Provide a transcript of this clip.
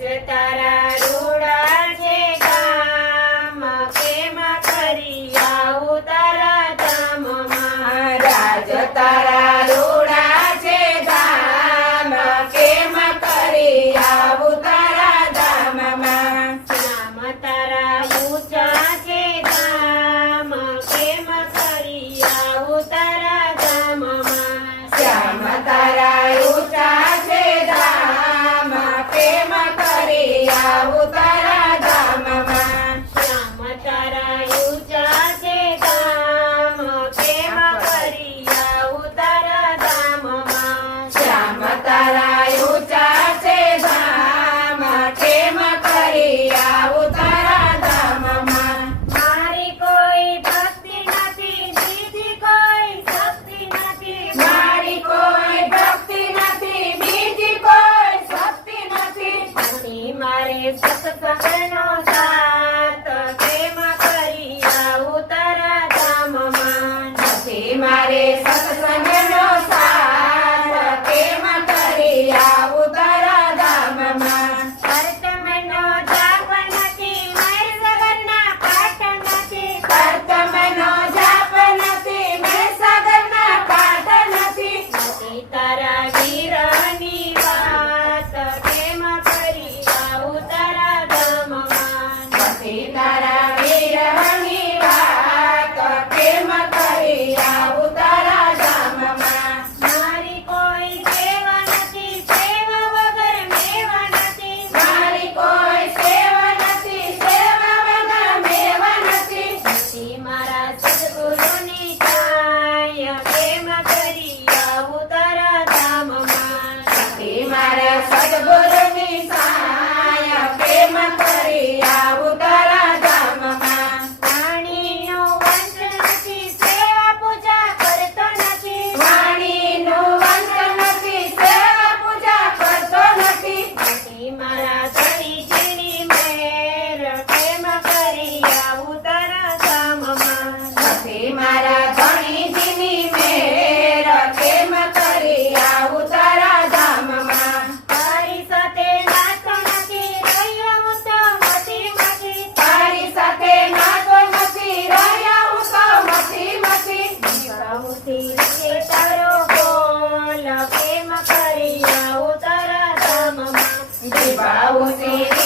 રાજ તારા રૂડા છે ગામ કેમ કરી આવું તારા ધામમાં રાજ તારા રૂડા છે ધામ કેમ કરી આવું તારા ધામમાં શ્યામ તારા ઊંચા છે ધામ કેમ કરી આવું તારા ધામમાં શ્યામ તારા ઊંચા છે ધામ કેમ કરી આવું તારા ધામમાં શ્યામ તારા ઊંચા છે ધામ કેમ કરી આવું તારા ધામમાં શ્યામ તારા ઊંચા છે ધામ કેમ કરી આવું તારા ધામમાં મારી કોઈ ભક્તિ નથી બીજી કોઈ શક્તિ નથી મારી કોઈ ભક્તિ નથી બીજી કોઈ શક્તિ નથી નથી મારે સત્સંગનો સાથ કેમ કરી આવું તારા ધામમાં નથી મારે સત્સંગનો સાથ કેમ કરી આવું તારા ધામમાં કર્તમનો જાપ નથી મેં સગનના પાઠ નથી કર્તમનો જાપ નથી મેં સાગરના પાઠ નથી નથી તારા વીરની વાત કેમ કરી આવું તારા ધામમાં નથી તારા વિરહની વાત કેમ કરી આવું તારા ધામમાં મારી કોઈ સેવા નથી સેવા વગર મેવા નથી મારી કોઈ સેવા નથી સેવા વગર મેવા નથી નથી મારા સદગુરુની છાય કેમ કરી આવું તારા ધામમાં નથી મારા સદગુરુની સાય કેમ કરી આવું તારા ધામમાં વાણીનો વંશ નથી સેવા પૂજા કરતો નથી વાણીનું વંશ નથી સેવા પૂજા કરતો નથી નથી મારા ધણી ઝીણી મેર કેમ કરી આવું તારા ધામમાં નથી મારા ધણીજીની મેર કેમ કરી આવું તારા ધામમાં તારી સાથે નાતો નથી રહ્યો હું તો મથી મથી તારી સાથે નાતો નથી રહ્યા હું તો મથી મથી ભાવથી રે તારો બોલ કેમ કરી આવું તારા ધામમાં જીવાવું છે